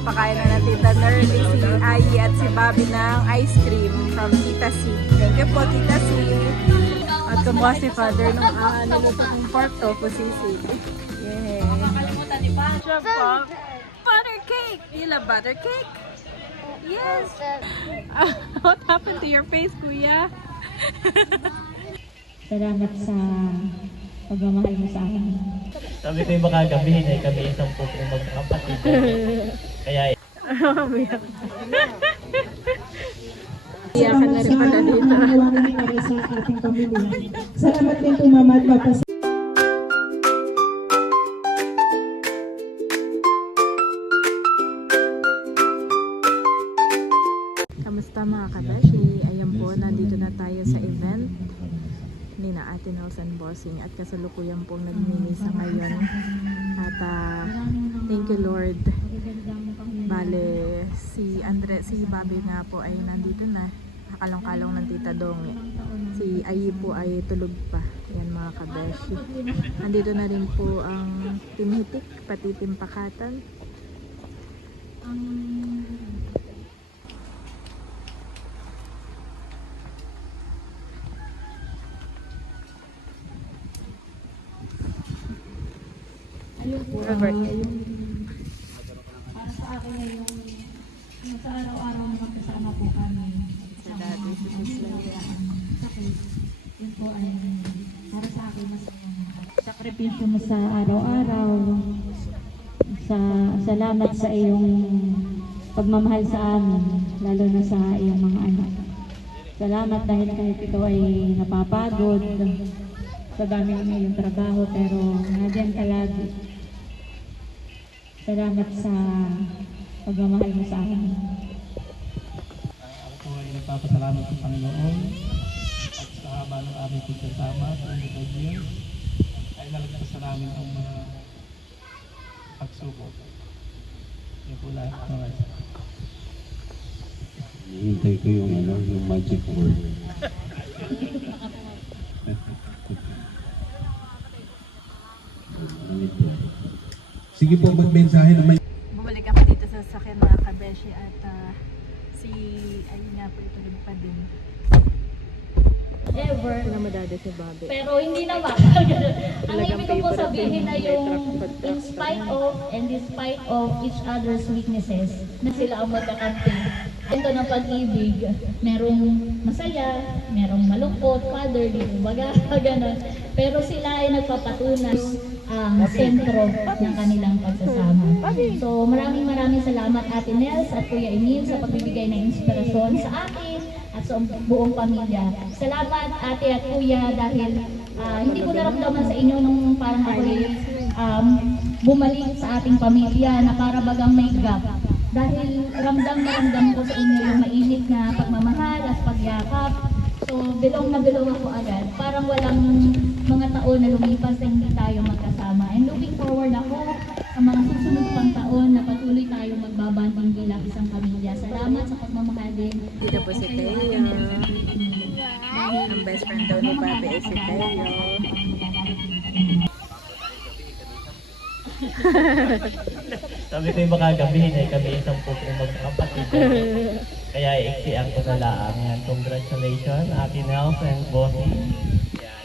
napakain na ng Tita Nerly si Ai at si Bobby ng ice cream from Tita C. Thank you po, Tita C. At kumuha si Father nung naluto ng pork tofu sisig. Yay! Nakalimutan ni Patrick po. Butter cake! You love butter cake? Yes! What happened to your face, Kuya? Salamat sa pagmamahal mo sa akin. Sabi ko yung baka gabihin ay kami isang pupong magkakapatid. Kaya Umiyak. Iyakan na rin pala dito. Salamat din po Mama at Papa. Kamusta mga kabeshi? Ayan po, nandito na tayo sa event ni na Ate Nelson Bossing at kasalukuyan pong nagmimisa ngayon. At thank you Lord. Bale, si Bobby nga po ay nandito na. Nakalong-kalong ng Tita Dong. Si Ayi po ay tulog pa. Yan mga kabeshi. Nandito na rin po ang Team Hitik, pati Team Pakatan. Para sa akin ay yung sa araw-araw na magkasama po kami. Sa dati, si Sislaya. Sakit. Yun po ay para sa akin mas sakripisyo mo sa araw-araw. Salamat sa iyong pagmamahal sa amin, lalo na sa iyong mga anak. Salamat dahil kahit ikaw ay napapagod sa dami ng iyong trabaho, pero nandiyan ka lagi. Salamat sa pagmamahal mo sa akin. ako ay nagpapasalamat sa Panginoon at sa haba ng aming pagsasama sa unitag years ay nalagyan sa namin ang mga pagsubok. Yan po lahat ng Hihintay ko yung magic word. Sige po, magmensahe naman. Bumalik ako dito sa sakyan mga kabeshi at si ayun nga po tulog pa din. Ever. Ito na madada si Bobby. Pero hindi naman. Ang ibig ko po sabihin na yung in spite of and despite of each other's weaknesses, na sila ang magkakampi. Ito ng pag-ibig, merong masaya, merong malungkot, father, di ba gano'n. Pero sila ay nagpapatunay ang sentro ng kanilang pagsasama. So maraming salamat Ate Nels at Kuya Emil sa pagbibigay ng inspirasyon sa akin at sa buong pamilya. Salamat Ate at Kuya dahil hindi ko naramdaman sa inyo nung parang ako'y bumalik sa ating pamilya na para bagang may gap. Dahil ramdam ko sa inyo yung mainit na pagmamahal at pagyakap. So bilong na bilong ako agad. Parang walang mga taon na lumipas na hindi tayo magkasama. And looking forward ako sa mga susunod pang taon na patuloy tayo magbabanding bilang isang pamilya. Salamat sa pagmamahal din. Dito po si Teo. Ang best friend daw ni Bobby ay si Teo. Sabi ko yung baka gabihin ay kami isang pupong magkakapatid. Kaya iiksian ko na lang. Yan, congratulations, Ate Nels and Bossing. Yan.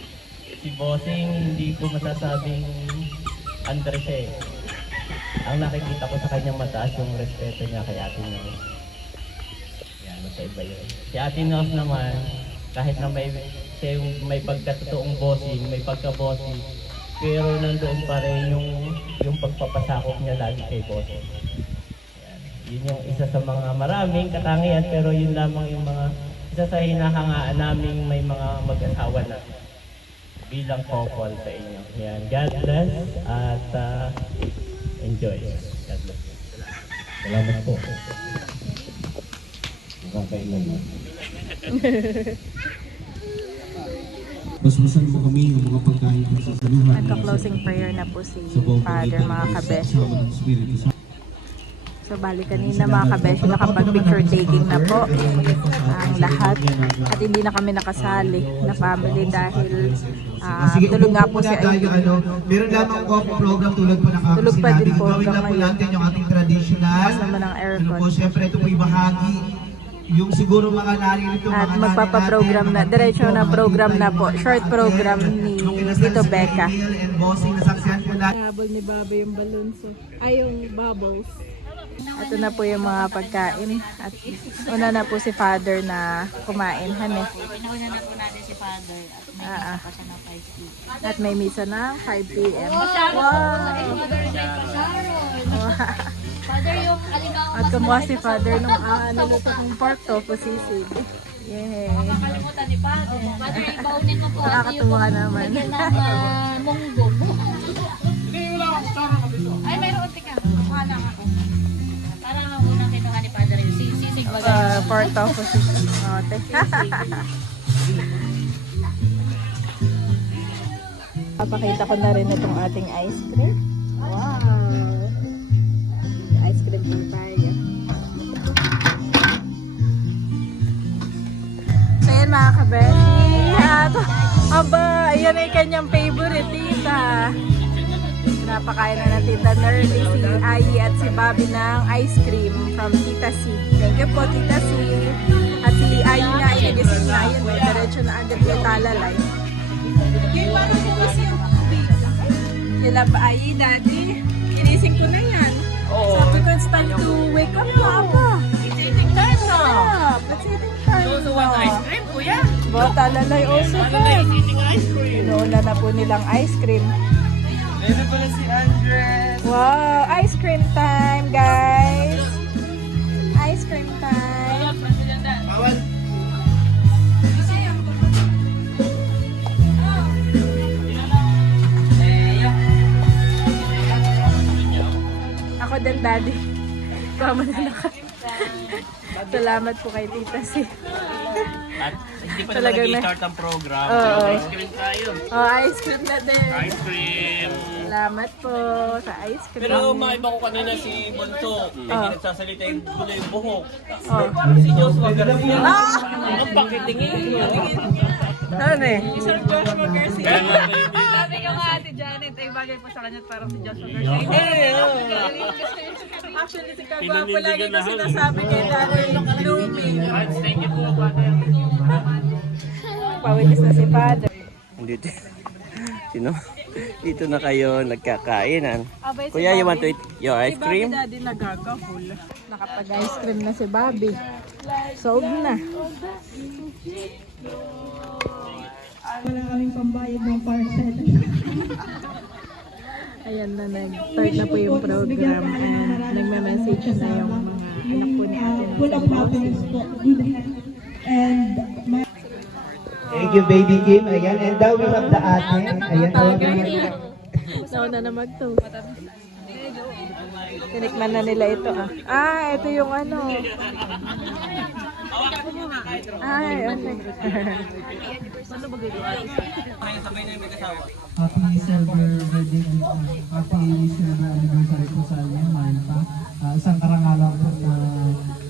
Si Bossing, hindi ko masasabing under siya eh. Ang nakikita ko sa kanyang mataas yung respeto niya kay Ate Nels. Yan, magkaiba yun. Si Ate Nels naman, kahit na siya yung may pagkatotoong bossing, may pagka-bossing, pero nandoon pa rin yung pagpapasakop niya lagi kay bossing. Yun yung isa sa mga maraming katangian, pero yun lamang yung mga isa sa hinahangaan naming may mga mag-asawa na bilang couple sa inyo. Yan, God bless at enjoy. God bless. Salamat po. Nakakailan na. Basbasan po kami yung mga pagkain sa saluhan. Nagka-closing prayer na po si Sa buong Father pagitan mga ng kabeshi. sama ng Espiritu Santo. So bali kanina mga kabeshi, nakapag-picture taking na po ang lahat. At hindi na kami nakasali na family dahil tulog nga po si Aiden. Meron lamang po akong program tulad po ng aking Tulog pa din sinabi. po Gawin lang po hanggang natin yung ating traditional. Bukas naman ang aircon. Ano po, syempre ito po yung bahagi. Yung siguro mga naririto, At magpapaprogram na, diretso na program na po. Short program ni Tito Becca. And bossing, nasaksihan po natin. Habol ni Baba yung balloons. Ay, yung bubbles. Ito na po yung mga pagkain. At una na po si Father na kumain. Hane. Pinauna na po natin si Father at may pa siya ng 5 p.m. At may misa na 5 p.m. Wow! Father, yung alimango At kumuha si Father nung niluto ng pork tofu sisig. Yay! makakalimutan ni Father. Father, ibaunin mo po. Nakakatuwa naman. Lagyan ng munggo. Ay, mayroon tika. Kuha lang ako. Parang ang unang kinuha ni Father yung sisig. Pork tofu sisig. Oh, Papakita ko na rin itong ating ice cream. Wow! Ice cream ng tayo. So yan mga kabeshi. Aba, ayan ay kanyang favorite tita. Napakain na ng tita Nerly, si Ayi at si Bobby ng ice cream from Tita C. Thank you po Tita C. At si Ayi nga, inigising na yun. Diretso na agad yung talalay. Kila ba Ayi, Daddy? Inising ko na yan. Sabi ko, it's time to wake up na ako. It's eating time na. It's eating time na. So, want ice cream, kuya? Ba, talalay also ka. Inuuna na po nilang ice cream. Meron pala si Andres. Wow, ice cream time, guys. Ice cream time. Ako din, Daddy. Kama na naka. Salamat po kay Tita C. At hindi pa Talagang naman na- nag-start ang program. Oo. Pero ice cream tayo. Oh, ice cream na din. Ice cream. Salamat po sa ice cream. Pero maiba ko kanina si Bonso. Hindi nagsasalita yung gulo yung buhok. Oh. Si Joshua Garcia. Ang pakitingin. Ano eh? Sabi ko nga Ate Janet, ay bagay po sa kanya parang si Joshua Garcia. Actually, si Kagwapo lagi ko sinasabi kay Daddy blooming. Thank you po, Father. Pawilis na si Father. Dito. Sino? Dito na kayo nagkakainan. Kuya, you want to eat your ice cream? Si Daddy nagagahol. Nakapag-ice cream na si Bobby. Sold na. Wala kaming pambayad ng parcel. Ayan na, nag-start na po yung program and nagme-message na yung mga anak po ni Ate Full of happiness po. Good health. And Thank you, baby Kim. Ayan, and now we have the ate. Ayan, Nauna na mag-toast. Tinikman na nila ito ito yung ano. Ay, okay. Happy silver birthday and happy silver anniversary po sa inyo, Marta. Isang karangalan po na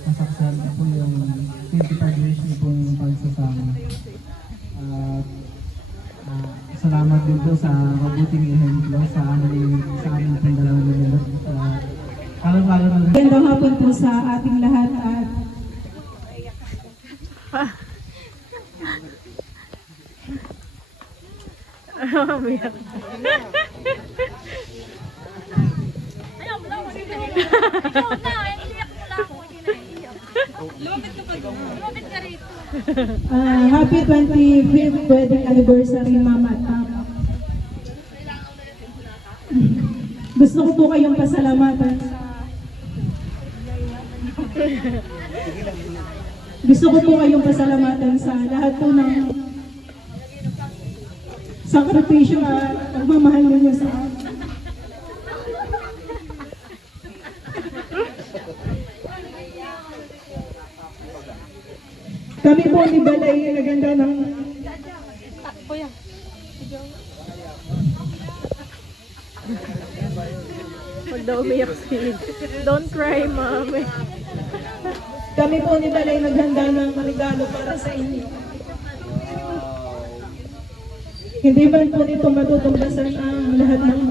nasaksan po yung 25 years niyo po yung pagsasama. Salamat din po sa mabuting ehemplo sa amin pong dalawang nila. Kalong-lalo na magandang hapon po sa ating lahat at happy 25th wedding anniversary, Mama at Papa. Gusto ko po kayong pasalamatan sa lahat po ng sakripisyo at pagmamahal ninyo sa akin. Kami po ni Balay naganda ng daw umiyak si Don't cry, mami. Kami po ni Balay naghanda ng regalo para sa inyo. Hindi man po nito matutumbasan ang lahat ng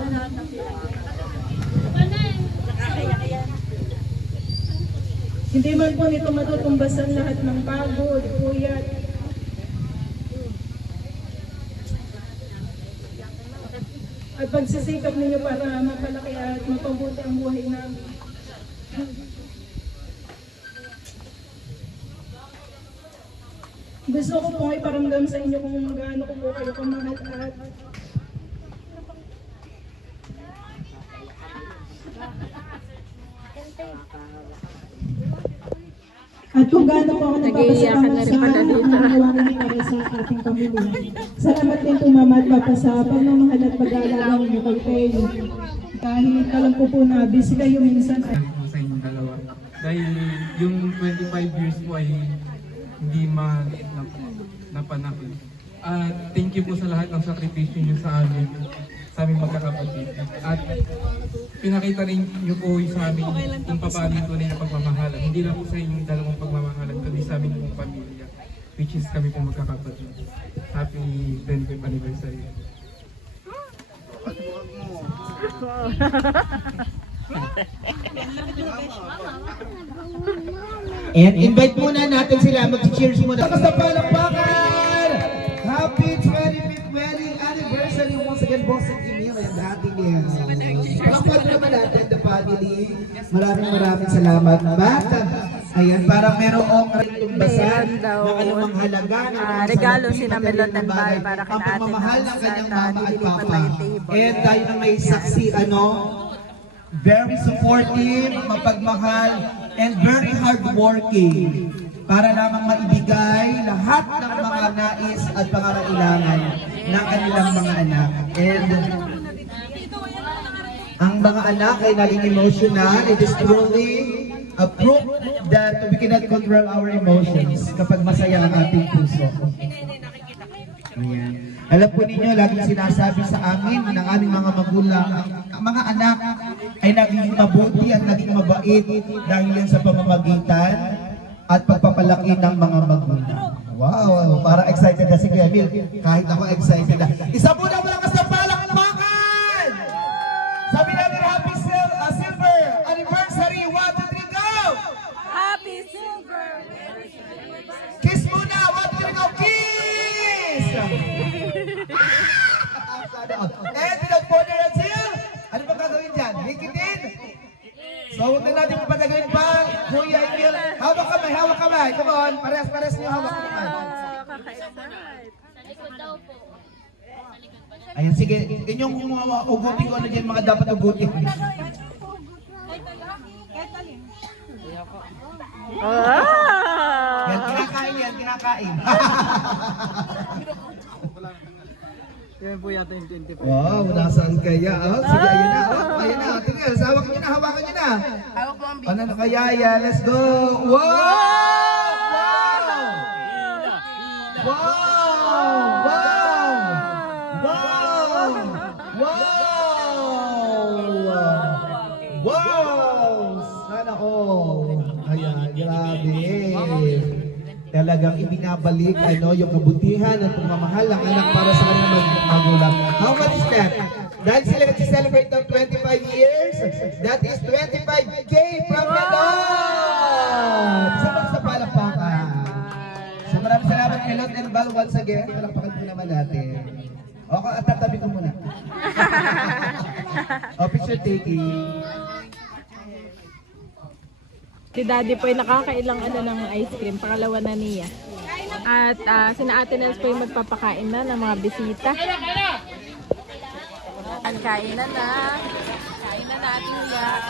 Hindi man po nito matutumbasan lahat ng pagod, puyat. At pagsisikap ninyo para mapalaki at mapabuti ang buhay namin. Gusto ko pong iparamdam sa inyo kung gaano ko po kayo kamahal at kung gaano po ako Nag-iiyakan na rin pala dito. nawawalan para sa ating pamilya. Salamat din po Mama at Papa sa pagmamahal at pag-aalaga ninyo kay Tayo. Kahit alam ko po na busy kayo minsan. Sa inyong dalawa. Dahil yung 25 years po ay hindi maliit na panahon. Thank you po sa lahat ng sakripisyo niyo sa aming magkakapatid. At pinakita rin niyo po sa amin kung paano yung tunay na pagmamahalan. Hindi lang po sa inyong dalawang pagmamahalan, kundi sa aming pong pamilya, which is kami pong magkakapatid. Happy 25th anniversary. And invite muna natin sila, mag-cheers muna. Basta palakpakan! Happy 25th wedding anniversary once again, Boss and Emil and Ate Nia. Palakpakan naman natin the family. Maraming salamat. But, ayan, parang merong tumbasan ng anumang halaga. regalo si na Melot and Bar para kina Ate Pagmamahal ng Nels kanyang at mama at dilipat papa. na yung table. And tayo na may saksi, very supportive, mapagmahal, and very hardworking para lamang maibigay lahat ng mga nais at pangangailangan ng kanilang mga anak. And ang mga anak ay naging emotional. It is truly a proof that we cannot control our emotions kapag masaya ang ating puso. Ayan. Alam po ninyo, laging sinasabi sa amin ng aming mga magulang, ang mga anak ay naging mabuti at naging mabait dahil yan sa pamamagitan at pagpapalaki ng mga magulang. Wow, para excited na si Kuya Emil. Kahit ako excited na. Isa muna mo lang sa palakpakan! Sabi natin, happy silver anniversary! 1, 2, 3, go! Happy Silver! Kiss muna! 1, 2, 3, go! Kiss! And without further ado, ano ba gagawin dyan? Hikitin? So huwag na natin papatagawin pa. Kuya Emil, hawak kamay. Come on, pares niyo hawak kamay. Ayan, sige. Inyong ugutin ko ano dyan mga dapat ugutin. Yan, kinakain. Yan po yata yung 25. Wow, nasaan kaya? Oh, sige, ayun na. Oh, ayun na. Tingnan, hawak niyo na, hawakan niyo na. Hawak po ang Ano na kaya yan? Let's go! Wow! Wow! Wow! Wow! Wow! Wow! Sana all. Ayan, grabe. Talagang ibinabalik yung kabutihan at pagmamahal ng anak para sa kanyang magulang. How much is that? Dahil sila nag-celebrate ng 25 years, that is 25K from Melot! Sa palakpakan. So maraming salamat Melot and Val once again. Palakpakan po naman natin. Okay, at tatabi ko muna. Picture taking. Si Daddy po ay nakakailang ng ice cream, pangalawa na niya. At sina Ate Nels po yung magpapakain na ng mga bisita. Kain na natin yan.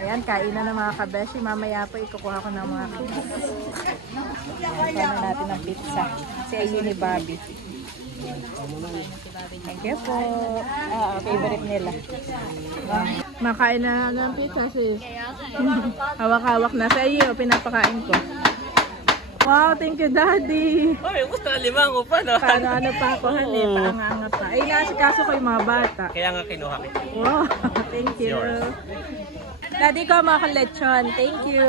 Ayan, kain na ng mga kabeshi. Mamaya po ikukuha ko ng mga cookies. Kain na natin ng pizza. Si Ayu ni Bobby. Thank you po. Favorite nila. Makain na ng pizza sis. Hawak-hawak na sa iyo, pinapakain ko. Wow, thank you, Daddy. Oy, gusto limang upa, no? Paano pa ako, honey? Paangangat pa. Ay, nasikaso ko yung mga bata. Kaya nga kinuha kita. Wow, thank you. Yours. Daddy ko, mga lechon. Thank you.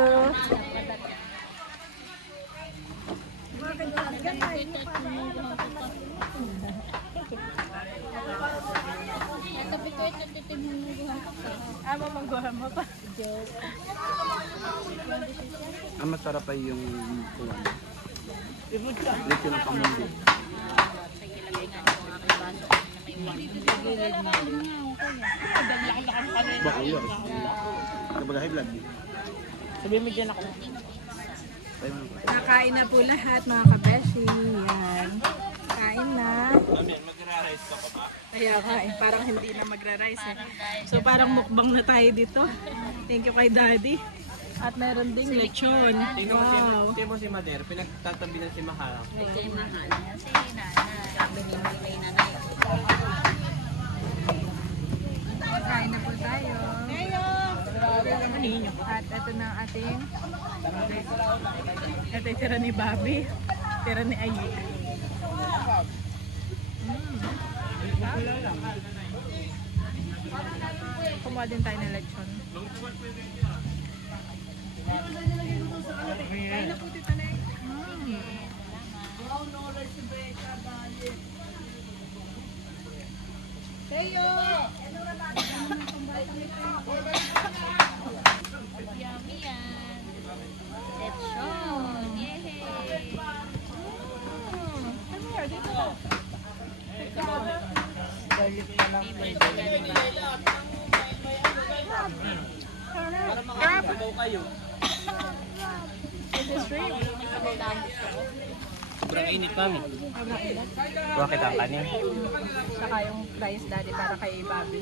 Amo mangguha mo pa. Ang masarap ay yung kuwan. Lechon ng kamundi. Bako yun. Kapag high blood. Nakain na po lahat, mga kabeshi. Yan. Kain na. Magra-rice ka pa ba? Kaya kain. Parang hindi na magra-rice eh. So parang mukbang na tayo dito. Thank you kay Daddy. At meron ding lechon. Wow. Tingnan mo si Mader, pinagtatabi na si Mahal. Kain na po tayo. At ito na ang ating ito yung tira ni Bobby. Tira ni Ayi. Kumuha din tayo ng lechon. Kain na po tita Nek. Yummy yan. Lechon. Yehey. Sobrang init mami. Kuha kita ang kanin. Saka yung rice, Daddy, para kay Bobby.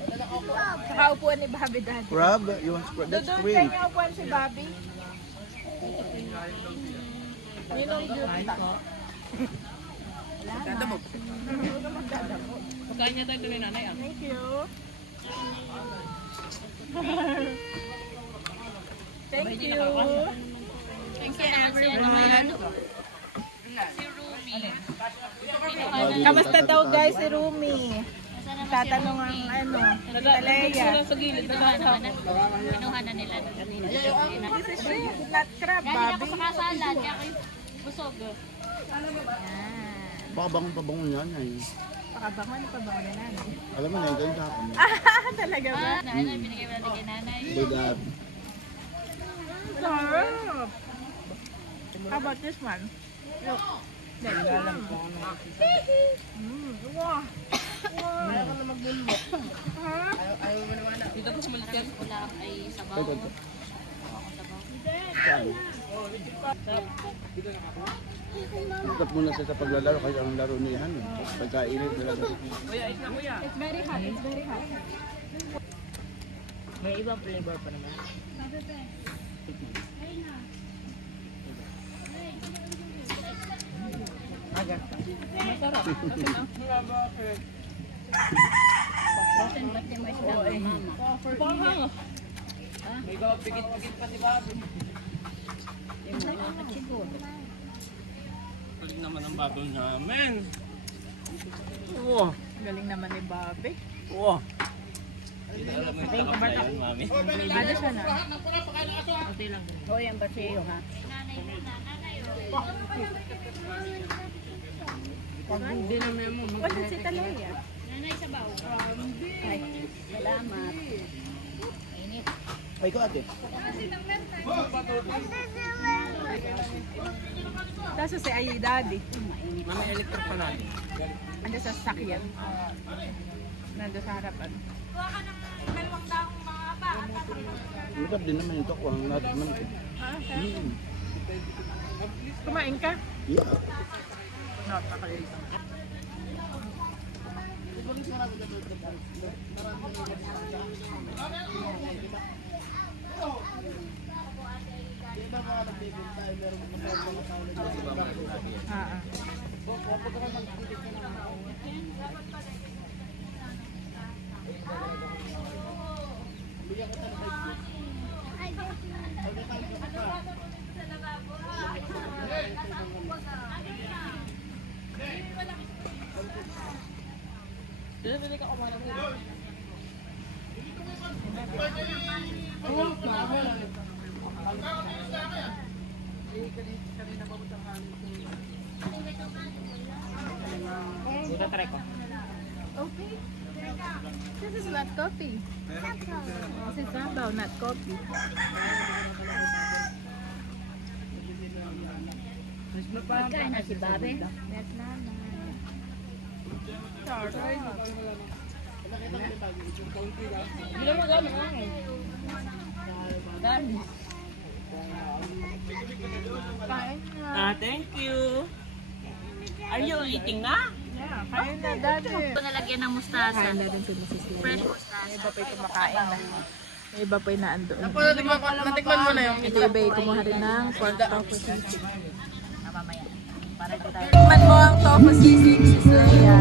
Saka upuan ni Bobby, Daddy. Crab? You want crab? That's Doon free. kayo upuan si Bobby. Ninong duty. Pagkain niya tayo ito ni nanay. Thank you. Thank you. Kamusta daw guys si Rumi? Tatanong ang ano, Talaya. Sa gilid. Kinuha na nila. This is shrimp, not crab, Galing ako Bobby. sa kasalan, kaya ako busog. Baka bangong pabangon yan. Ay. Pakabango, ano pa ba ni nanay? Alam mo na, ito sa akin. Talaga ba? Nanay, binigay mo natin kay nanay. With that. Sarap! How about this one? Look. Wow! Ayaw ko na magbulbok. Dito ko sumalit yan. Wala kay sabaw. Ito. Ikat muna siya sa paglalaro kasi ang laro niya. Pagkainit talaga. It's very hot. It's very hot. May ibang flavor pa naman. Galing naman ang bago namin. Oo. Galing naman ni Bobby. Oo. Hindi alam mo yung sarap na yun, mami. Ano siya na? O, yan ba siyo ha? Hindi naman mo. Wala si Talaya. Nanay sabaw. Salamat. Ay ko ate. Kaso si Ayi Daddy. Mami, electric pa natin. Ando sa sasakyan. Nando sa harapan. Magkab din naman ito kung natin man ito. Kumain ka? Yeah. Not nakalito. Okay. This is not coffee. This is sabaw, not coffee. Pagkain na si Babe. Thank you. Are you eating na? Kain na, daddy. Ito nalagyan ng mustasa. Kain na din si Mrs. Leo. Fresh mustasa. Iba pa yung kumakain na. Yung iba pa yung naandoon. Natikman mo na yung Ito iba yung kumuha rin ng pork tofu sisig. Mamaya. Para di tayo. Tikman mo ang tofu sisig, Mrs. Leia.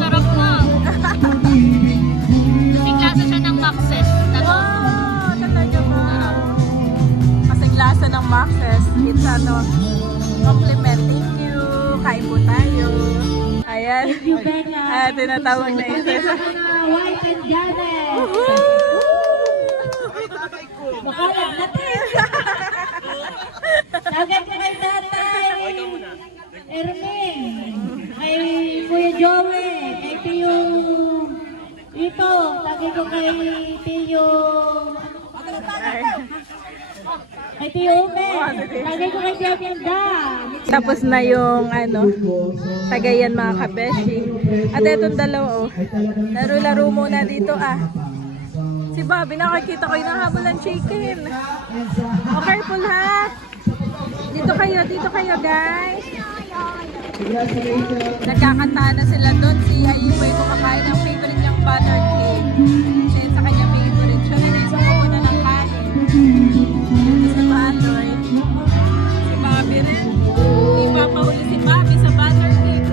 Sarap na. Kasi klase siya ng Maxes. Wow! Talaga ba? Kasing lasa ng Maxes. It's ano, compliment. Thank you. Kain po tayo. Ayan. Tinatawag na ito. White and Janet. Makalag natin. Tawagan ko kay tatay. Ermin. Kay Kuya Joey. Kay Tiyo. Ito. Tagay ko kay Tiyo. Kay Tiyo Ume. Tagay ko kay Tiyo Bianda. Tapos na yung ano, tagayan mga kabeshi. At etong dalawa oh. Laro-laro muna dito ah. Si Bobby, nakakita ko yung habol ng chicken. Oh, careful ha. Dito kayo guys. Nagkakantaan na sila doon. Si Ayiboy kumakain ng favorite niyang butter cake. Siya sa kanyang favorite. Siya na naisang muna ng kanin. Si Maloy. Si Bobby rin. Ipapahuli si Bobby sa butter cake.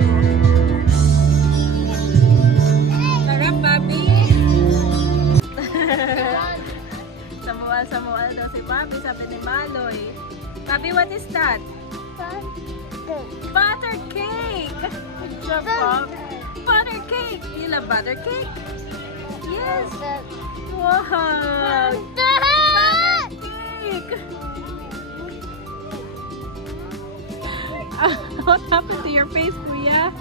Sarap, Bobby. Samual daw si Bobby, sabi ni Maloy. Bobby, what is that? Butter cake! Good job, Bob. Butter cake! You love butter cake? Yes! Wow! Butter cake! What happened to your face, Kuya?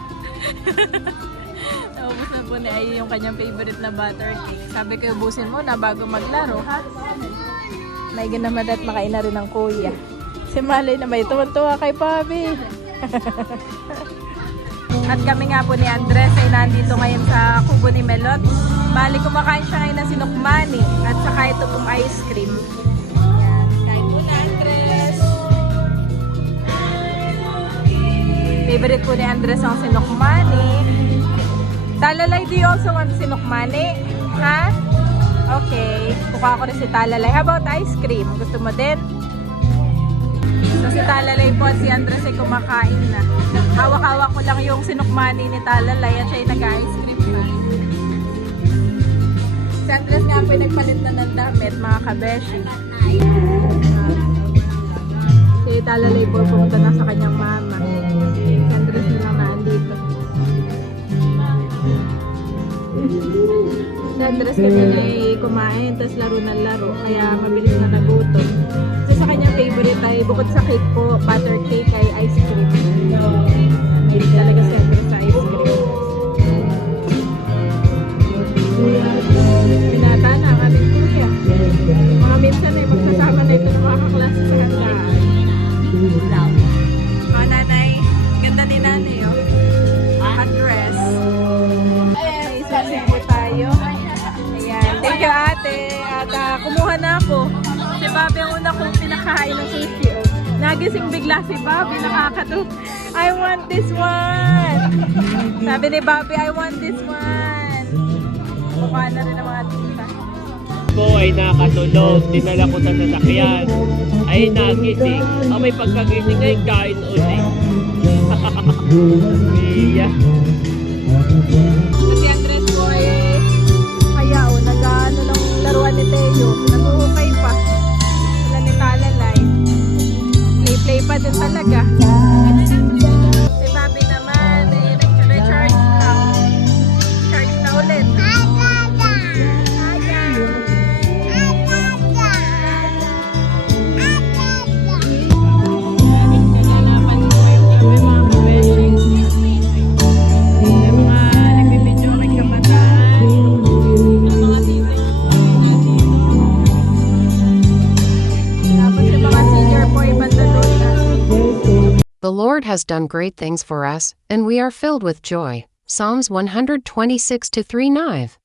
Naubos na po ni Ayi yung kanyang favorite na butter cake. Sabi ko, ubusin mo na bago maglaro, ha? May ginaman at makain na rin ng kuya. Si Malay na may tuwan-tuwa kay Bobby. At kami nga po ni Andres ay nandito ngayon sa kubo ni Melot. Bali, kumakain siya ngayon ng sinukmani at saka ito pong ice cream. Yan. Kain po na, Andres. Favorite po ni Andres ang sinukmani. Talalay, do you also want sinukmani? Ha? Okay. Kukuha ko rin si Talalay. How about ice cream? Gusto mo din? So si Talalay po at si Andres ay kumakain na. Hawak-hawak ko lang yung sinukmani ni Talalay at siya ay nag-ice cream pa. Si Andres nga po ay nagpalit na ng damit, mga kabeshi. Si Talalay po pumunta na sa kanyang mama. Si Andres na lang naandito. Si Andres kasi ay kumain, tapos laro ng laro, kaya mabilis na nagutom. So sa kanyang favorite ay, bukod sa cake po, butter cake ay ice cream. Mahilig talaga si Andres sa ice cream. Pinata na ang aming kuya. Mga minsan ay magsasama na ito ng mga kaklase sa handaan. Mga nanay, ganda ni nanay oh. Andres. May sasing po tayo. Ayan. Thank you ate. At kumuha na ako. Si Bobby ang una kong pinakain ng sushi. Oh. Nagising bigla si Bobby. Nakakatuwa. I want this one. Sabi ni Bobby, I want this one. Mukha na rin ang mga tita. Po ay nakatulog, dinala ko sa sasakyan. Ay nagising. May pagkagising ay kain ulit. Iya. Si Andres po ay kaya o nag-ano ng laruan ni Teo. Nag-uukay pa. Wala ni Talalay. Play pa din talaga. Si Bobby naman, recharge lang. Charge lang Lord has done great things for us, and we are filled with joy. Psalms 126-3-9.